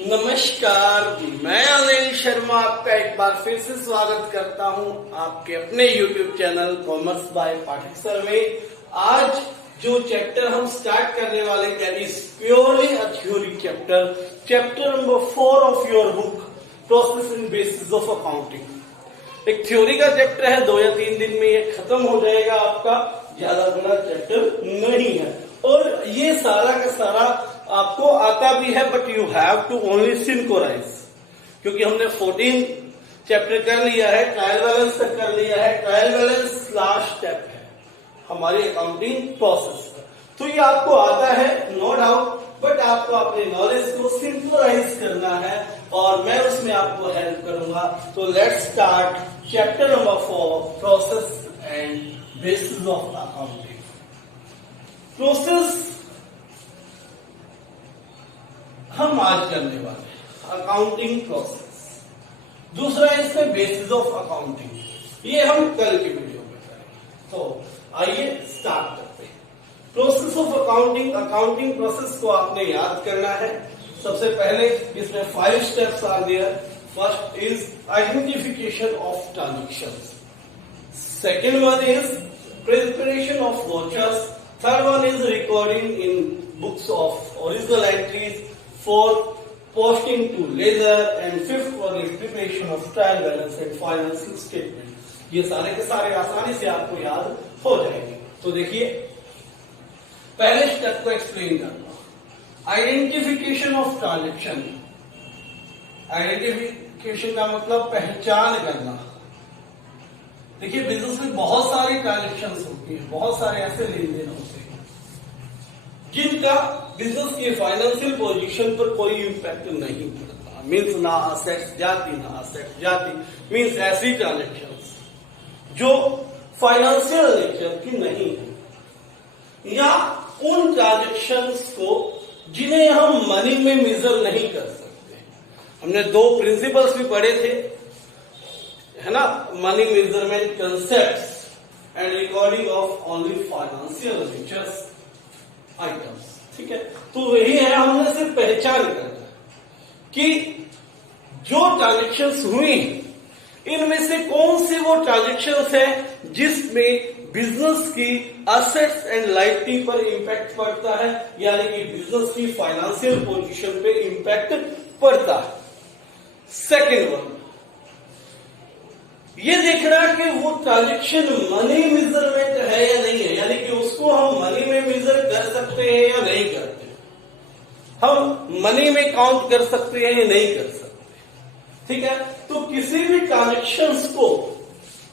नमस्कार, मैं अनिल शर्मा आपका एक बार फिर से स्वागत करता हूं आपके अपने YouTube channel commerce by Pathak sir में। आज जो चैप्टर हम स्टार्ट करने वाले that is purely a theory chapter number 4 of your book process and bases of accounting. एक थ्योरी का चैप्टर है, 2 या 3 दिन में ये खत्म हो जाएगा आपका, ज्यादा बड़ा चैप्टर नहीं है। और ये सारा का सारा आपको आता भी है, but you have to only synchronise, क्योंकि हमने 14 चैप्टर कर लिया है, ट्रायल बैलेंस तक कर लिया है। ट्रायल बैलेंस लास्ट स्टेप है हमारी अकाउंटिंग प्रोसेस का, तो ये आपको आता है नो डाउट, बट आपको अपने नॉलेज को सिंक्रोनाइज करना है और मैं उसमें आपको हेल्प करूंगा। तो let's start chapter number 4 process and bases of accounting. Process हम आज करने वाले हैं अकाउंटिंग प्रोसेस, दूसरा है इसमें बेसिस ऑफ अकाउंटिंग, ये हम कल की वीडियो में करेंगे। तो आइए स्टार्ट करते हैं। Process of accounting, accounting process को आपने याद करना है। सबसे पहले इसमें 5 steps are there. First is identification of transactions, second one is preparation of vouchers, third one is recording in books of original entries, fourth posting to ledger, and fifth one is preparation of trial balance and financial statement। ये सारे के सारे आसानी से आपको याद हो जाएंगे। तो देखिए पहले स्टेप को एक्सप्लेन करना, आइडेंटिफिकेशन ऑफ ट्रांजेक्शन। आइडेंटिफिकेशन का मतलब पहचान करना। देखिए बिजनेस में बहुत सारी ट्रांजेक्शन होती है, बहुत सारे ऐसे लेन देन होते हैं जिनका बिजनेस की फाइनेंशियल पोजीशन पर कोई इंपैक्ट नहीं पड़ता। मीन्स ना असेट्स जाती ना असेट्स जाती, मीन्स ऐसी ट्रांजेक्शंस जो फाइनेंशियल नेचर की नहीं है, या उन ट्रांजेक्शंस को जिन्हें हम मनी में मेजर नहीं कर सकते। हमने 2 प्रिंसिपल्स भी पढ़े थे, है ना, money measurement concepts and recording of only financial natures items. ठीक है, तो वही है, हमने सिर्फ पहचान करना कि जो ट्रांजेक्शन्स हुई इनमें से कौन से वो ट्रांजेक्शन्स हैं जिसमें बिजनेस की असेट्स एंड लायबिलिटी पर इंपैक्ट पड़ता है, यानी कि बिजनेस की फाइनेंशियल पोजीशन पे इंपैक्ट पड़ता है। सेकेंड वन ये देखना कि वो ट्रांजेक्शन मनी मेजरमेंट है या नहीं है, यानी कि उसको हम मनी में मेजर कर सकते हैं या नहीं करते, हम मनी में काउंट कर सकते हैं या नहीं कर सकते। ठीक है, तो किसी भी ट्रांजेक्शन्स को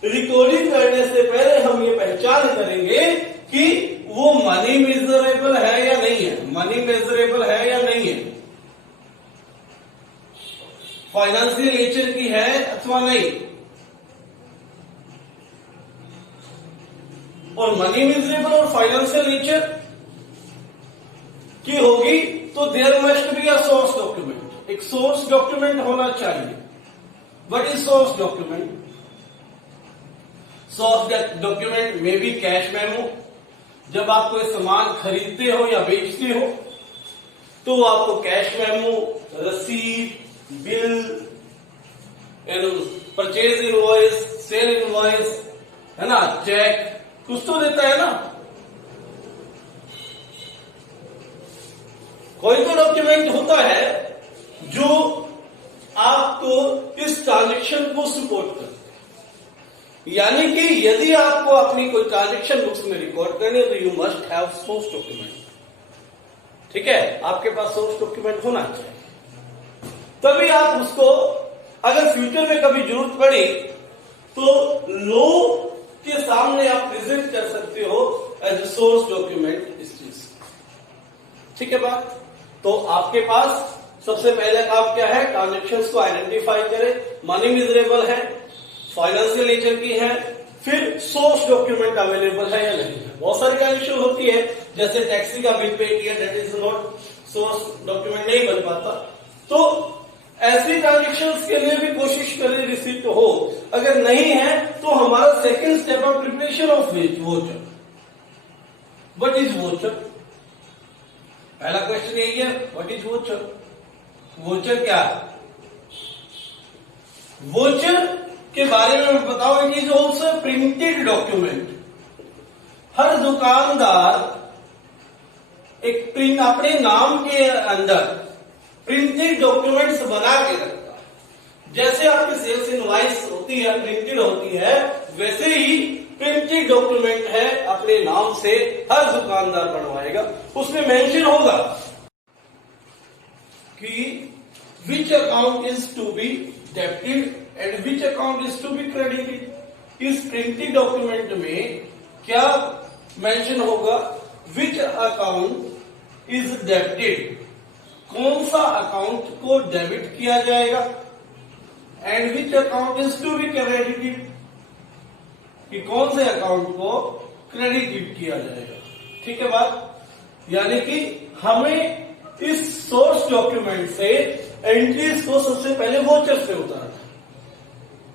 रिकॉर्डिंग करने से पहले हम ये पहचान करेंगे कि वो मनी मेजरेबल है या नहीं है, मनी मेजरेबल है या नहीं है, फाइनेंशियल नेचर की है अथवा नहीं। और मनी मेजरेबल और फाइनेंशियल नेचर की होगी तो there must be a source document, एक सोर्स डॉक्यूमेंट होना चाहिए। What is source document? Source document में बी कैश मेमो, जब आप कोई सामान खरीदते हो या बेचते हो तो आपको कैश मेमो, रसीद, bill, purchase invoice, sale invoice, है ना, चेक, कुछ तो देता है ना, कोई तो डॉक्यूमेंट होता है जो आपको इस ट्रांजेक्शन को सपोर्ट करता है। यानी कि यदि आपको अपनी कोई ट्रांजेक्शन बुक्स में रिकॉर्ड करनी है तो you must have source document. ठीक है, आपके पास सोर्स डॉक्यूमेंट होना चाहिए, तभी आप उसको अगर फ्यूचर में कभी जरूरत पड़ी तो लो के सामने आप प्रेजेंट कर सकते हो एज ए सोर्स डॉक्यूमेंट इस चीज। ठीक है बात, तो आपके पास सबसे पहले काम क्या है, ट्रांजेक्शन्स को आइडेंटिफाई करें, मनी मेजरेबल है, फाइनेंशियल नेचर की है, फिर सोर्स डॉक्यूमेंट अवेलेबल है या नहीं है। बहुत सारी ट्रांजेक्शन होती है, जैसे टैक्सी का बिल पे किया, that is not source document, नहीं बन पाता। तो ऐसी ट्रांजेक्शन्स के लिए भी कोशिश करें रिसिप्ट हो, अगर नहीं है तो हमारा सेकंड स्टेप है preparation of voucher. What is voucher? पहला क्वेश्चन यही है, व्हाट इज वोचर? वोचर क्या है? वोचर के बारे में मैं बताऊं, it is also printed document. हर दुकानदार एक प्रिंट अपने नाम के अंदर प्रिंटेड डॉक्यूमेंट्स बना के रखता है। जैसे आपकी सेल्स इनवॉइस होती है, प्रिंटेड होती है, वैसे ही प्रिंटेड डॉक्यूमेंट है अपने नाम से हर दुकानदार बनवाएगा। उसमें मेंशन होगा कि which account is to be debited and which account is to be credited. इस प्रिंटेड डॉक्यूमेंट में क्या मेंशन होगा? विच अकाउंट इज डेबिटेड, कौन सा अकाउंट को डेबिट किया जाएगा, and which account is to be credited, कि कौन से अकाउंट को क्रेडिट किया जाएगा। ठीक है बात? यानी कि हमें इस सोर्स डॉक्यूमेंट से एंट्रीज को सबसे पहले वोचर से उतारना,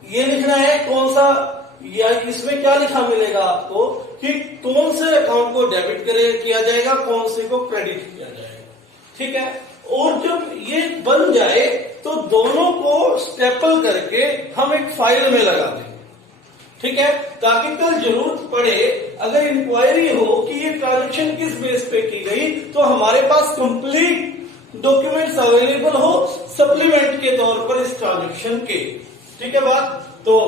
ये लिखना है कौन सा, या इसमें क्या लिखा मिलेगा आपको कि कौन से अकाउंट को डेबिट किया जाएगा, कौन से को क्रेडिट किया जाएगा। ठीक है? और जब ये बन जाए तो दोनों को स्टेपल करके हम एक फाइल में लगा देंगे। ठीक है? ताकि कल जरूरत पड़े, अगर इंक्वायरी हो कि ये ट्रांजेक्शन किस बेस पे की गई, तो हमारे पास कंप्लीट डॉक्यूमेंट्स अवेलेबल हो सप्लीमेंट के तौर पर इस ट्रांजेक्शन के। ठीक है बात? तो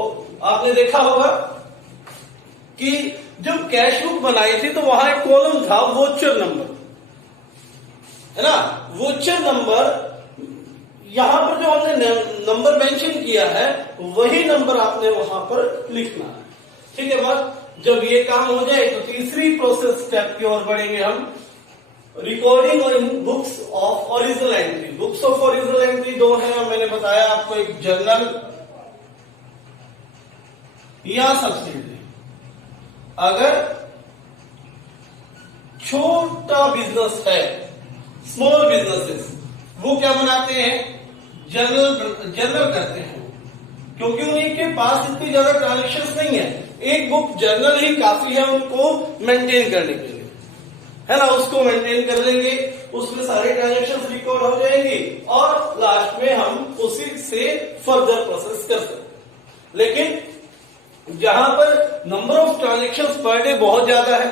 आपने देखा होगा कि जब कैश बुक बनाई थी तो वहां एक कॉलम था वोचर नंबर, है ना? वोचर नंबर, यहां पर जो हमने नंबर मेंशन किया है वही नंबर आपने वहां पर लिखना है। ठीक है बात? जब ये काम हो जाए तो तीसरी प्रोसेस स्टेप की ओर बढ़ेंगे हम, recording in books of original entry. Books of original entry दो है, मैंने बताया आपको, एक जर्नल या सब्सिडी। अगर छोटा बिजनेस है, स्मॉल बिजनेसेस, वो क्या बनाते हैं? जर्नल करते हैं, क्योंकि उनके पास इतनी ज्यादा ट्रांजेक्शन्स नहीं है। एक बुक जर्नल ही काफी है उनको मेंटेन करने के लिए, है ना? उसको मेंटेन कर लेंगे, उसमें सारे ट्रांजेक्शन्स रिकॉर्ड हो जाएंगी और लास्ट में हम उसी से फर्दर प्रोसेस कर सकते। लेकिन जहां पर number of transactions per day बहुत ज्यादा है,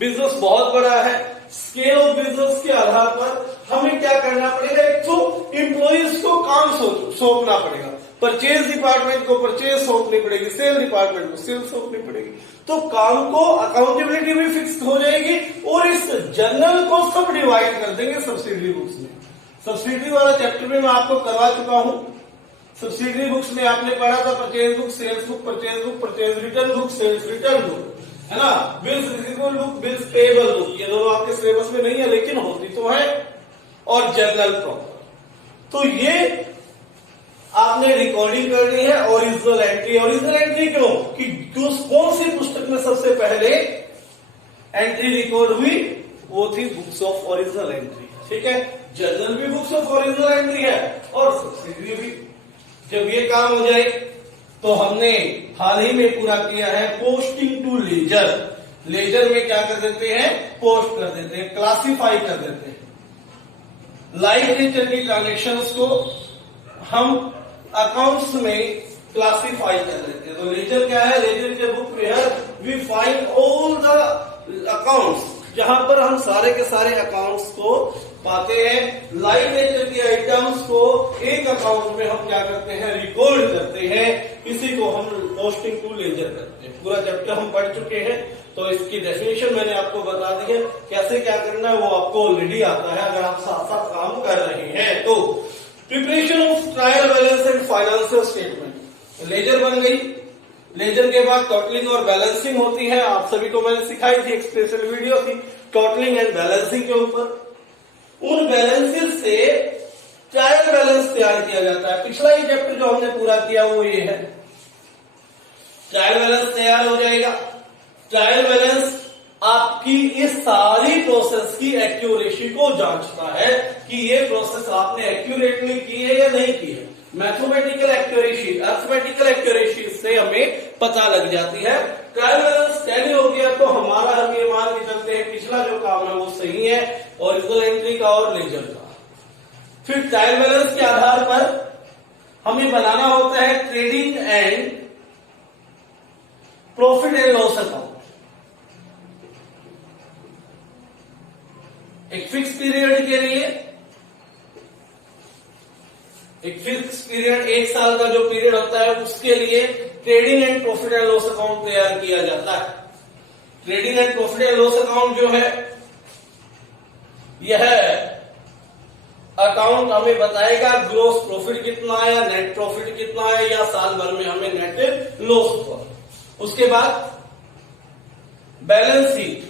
बिजनेस बहुत बड़ा है, स्केल ऑफ बिजनेस के आधार पर हमें क्या करना पड़ेगा? एक तो एम्प्लॉइज को काम सौंपना पड़ेगा, परचेज डिपार्टमेंट को परचेज सौंपनी पड़ेगी, सेल डिपार्टमेंट को सेल सौंपनी पड़ेगी। तो काम को अकाउंटेबिलिटी भी फिक्स हो जाएगी और इस जर्नल को सब डिवाइड कर देंगे सब्सिडरी बुक्स में। सब्सिडरी वाला चैप्टर में मैं आपको करवा चुका हूं। सब्सिडरी बुक्स में आपने पढ़ा था purchase book, sales book, purchase return book, sales return book, है ना? Bills receivable book, bills payable book, ये दोनों आपके सिलेबस में नहीं है लेकिन होती तो है, और जर्नल प्रॉपर। तो ये आपने रिकॉर्डिंग करनी है। ओरिजिनल एंट्री, ओरिजिनल एंट्री क्यों? कि कौन सी पुस्तक में सबसे पहले एंट्री रिकॉर्ड हुई? वो थी बुक्स ऑफ ओरिजिनल एंट्री। ठीक है? जर्नल भी बुक्स ऑफ ओरिजिनल एंट्री है और सब्सिडरी भी। जब ये काम हो जाए तो हमने हाल ही में पूरा किया है पोस्टिंग टू लेजर। लेजर में क्या कर देते हैं? पोस्ट कर देते हैं, क्लासिफाई कर देते हैं। लाइव लेजर की ट्रांजेक्शन्स को हम अकाउंट्स में क्लासिफाई कर देते हैं। तो लेजर क्या है? Ledger is a book where we find all the accounts, जहां पर हम सारे के सारे अकाउंट्स को पाते हैं। लाइव लेजर की आइटम्स को एक अकाउंट में हम क्या करते हैं? रिकॉर्ड करते हैं। इसी को हम पोस्टिंग टू लेजर करते हैं। पूरा चैप्टर हम पढ़ चुके हैं, तो इसकी डेफिनेशन मैंने आपको बता दी है, कैसे क्या करना है वो आपको ऑलरेडी आता है अगर आप साथ साथ काम कर रहे हैं। तो preparation of trial balance and financial statement, ledger बन गई। लेजर के बाद टोटलिंग और बैलेंसिंग होती है। आप सभी को मैंने सिखाई थी, एक स्पेशल वीडियो थी टोटलिंग एंड बैलेंसिंग के ऊपर। उन बैलेंसेस से ट्रायल बैलेंस तैयार किया जाता है। पिछला ही चैप्टर जो हमने पूरा किया वो ये है। ट्रायल बैलेंस तैयार हो जाएगा। ट्रायल बैलेंस आपकी इस सारी प्रोसेस की एक्यूरेसी को जांचता है कि ये प्रोसेस आपने एक्यूरेटली की है या नहीं की है। मैथमेटिकल एक्यूरेसी, अर्थमेटिकल एक्यूरेसी से हमें पता लग जाती है। ट्रायल बैलेंस टैली हो गया तो हमारा हम ये मान के चलते हैं पिछला जो काम है वो सही है, ओरिजिनल एंट्री का और लेजर का। फिर ट्रायल बैलेंस के आधार पर हमें बनाना होता है trading and profit and loss account. एक फिक्स पीरियड के लिए, एक फिक्स पीरियड, एक साल का जो पीरियड होता है उसके लिए trading and profit and loss account तैयार किया जाता है। Trading and profit and loss account जो है यह अकाउंट हमें बताएगा ग्रोस प्रॉफिट कितना है या नेट प्रॉफिट कितना है या साल भर में हमें नेट लॉस हुआ। उसके बाद बैलेंस शीट,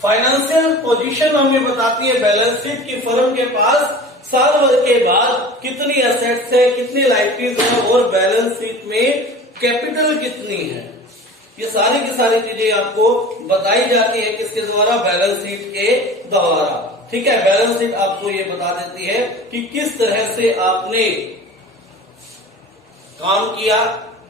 फाइनेंशियल पोजीशन हमें बताती है बैलेंस शीट की फर्म के पास साल भर के बाद कितनी एसेट्स है, कितनी लाइबिलिटीज है और बैलेंस शीट में कैपिटल कितनी है। ये सारी की सारी चीजें आपको बताई जाती है किसके द्वारा, बैलेंस शीट के द्वारा। ठीक है, बैलेंस शीट आपको ये बता देती है कि किस तरह से आपने काम किया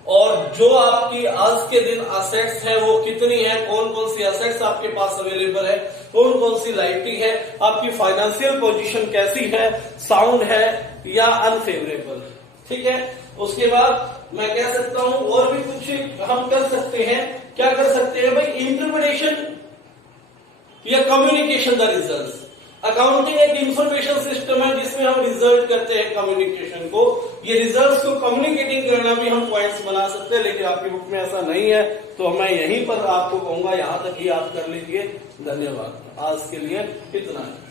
और जो आपकी आज के दिन असेट्स है वो कितनी है, कौन कौन सी असेट्स आपके पास अवेलेबल है, कौन कौन सी लाइबिलिटी है, आपकी फाइनेंशियल पोजीशन कैसी है, साउंड है या अनफेवरेबल। ठीक है, उसके बाद मैं कह सकता हूं और भी कुछ हम कर सकते हैं। क्या कर सकते हैं भाई, इंटरप्रिटेशन या कम्युनिकेशन द रिजल्ट्स। अकाउंटिंग एक इंफॉर्मेशन सिस्टम है जिसमें हम रिजल्ट करते हैं कम्युनिकेशन को। ये रिजल्ट्स को कम्युनिकेटिंग करना भी हम पॉइंट्स बना सकते हैं, लेकिन आपकी बुक में ऐसा नहीं है तो मैं यहीं पर आपको कहूंगा यहां तक ही याद कर लीजिए। धन्यवाद, आज के लिए इतना है।